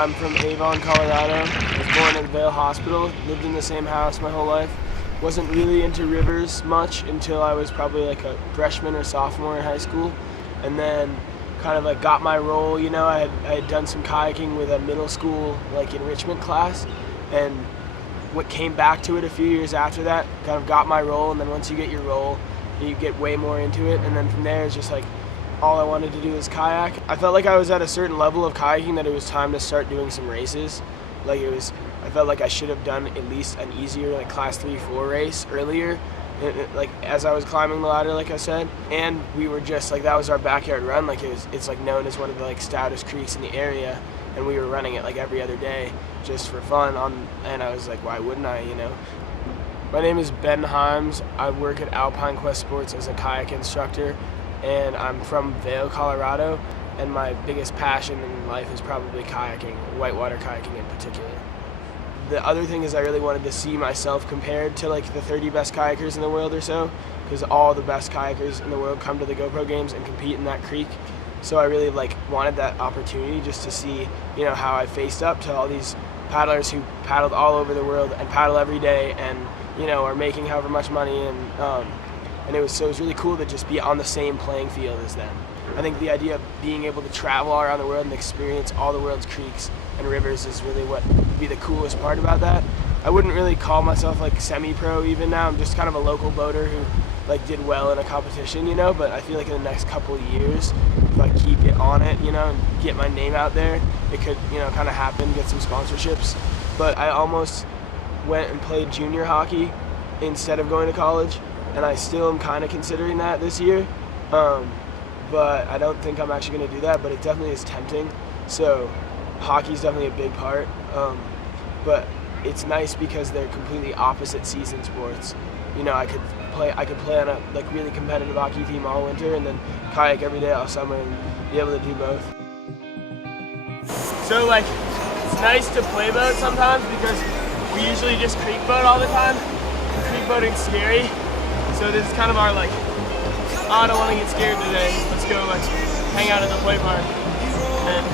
I'm from Avon, Colorado. I was born at Vail Hospital, lived in the same house my whole life. Wasn't really into rivers much until I was probably like a freshman or sophomore in high school. And then kind of like got my role, you know, I had done some kayaking with a middle school like enrichment class, and what came back to it a few years after that, kind of got my role, and then once you get your role, you get way more into it, and then from there it's just like all I wanted to do was kayak. I felt like I was at a certain level of kayaking that it was time to start doing some races. Like I felt like I should have done at least an easier like class 3-4 race earlier, like as I was climbing the ladder, like I said. And we were just like, that was our backyard run. Like it's like known as one of the like stoutest creeks in the area, and we were running it like every other day just for fun. And I was like, why wouldn't I, you know? My name is Ben Hymes. I work at Alpine Quest Sports as a kayak instructor, and I'm from Vail, Colorado, and my biggest passion in life is probably kayaking, whitewater kayaking in particular. The other thing is I really wanted to see myself compared to like the 30 best kayakers in the world or so, because all the best kayakers in the world come to the GoPro Games and compete in that creek. So I really like wanted that opportunity just to see, you know, how I faced up to all these paddlers who paddled all over the world and paddle every day and, you know, are making however much money, and it was really cool to just be on the same playing field as them. I think the idea of being able to travel all around the world and experience all the world's creeks and rivers is really what would be the coolest part about that. I wouldn't really call myself like semi-pro even now. I'm just kind of a local boater who like did well in a competition, you know, but I feel like in the next couple of years, if I keep it on it, you know, and get my name out there, it could, you know, kind of happen, get some sponsorships. But I almost went and played junior hockey instead of going to college, and I still am kind of considering that this year. But I don't think I'm actually going to do that, but it definitely is tempting. So hockey's definitely a big part, but it's nice because they're completely opposite season sports. You know, I could play on a like really competitive hockey team all winter and then kayak every day all summer and be able to do both. So like, it's nice to play boat sometimes because we usually just creek boat all the time. Creek boating's scary, so this is kind of our like, oh, I don't want to get scared today. Let's go like hang out at the play park and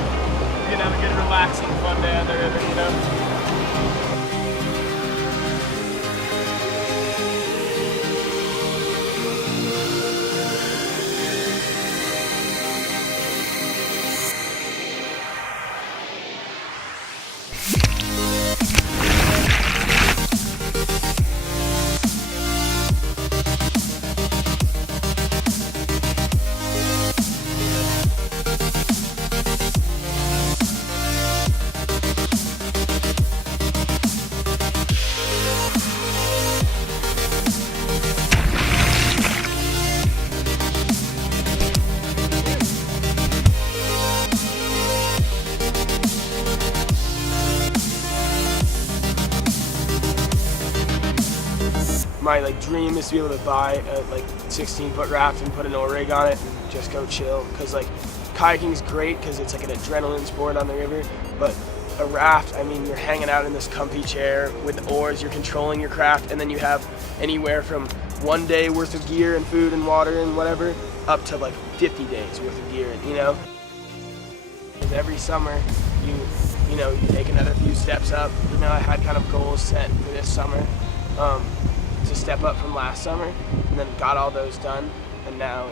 we can have a good relaxing fun day on the river, you know? My like dream is to be able to buy a like 16-foot raft and put an oar rig on it and just go chill. Because like kayaking is great because it's like an adrenaline sport on the river, but a raft, I mean, you're hanging out in this comfy chair with oars, you're controlling your craft, and then you have anywhere from 1 day worth of gear and food and water and whatever up to like 50 days worth of gear, you know. Because every summer you know you take another few steps up. You know, I had kind of goals set for this summer. To step up from last summer, and then got all those done, and now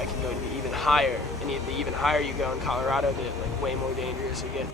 I can go even higher, and the even higher you go in Colorado, the like way more dangerous it gets.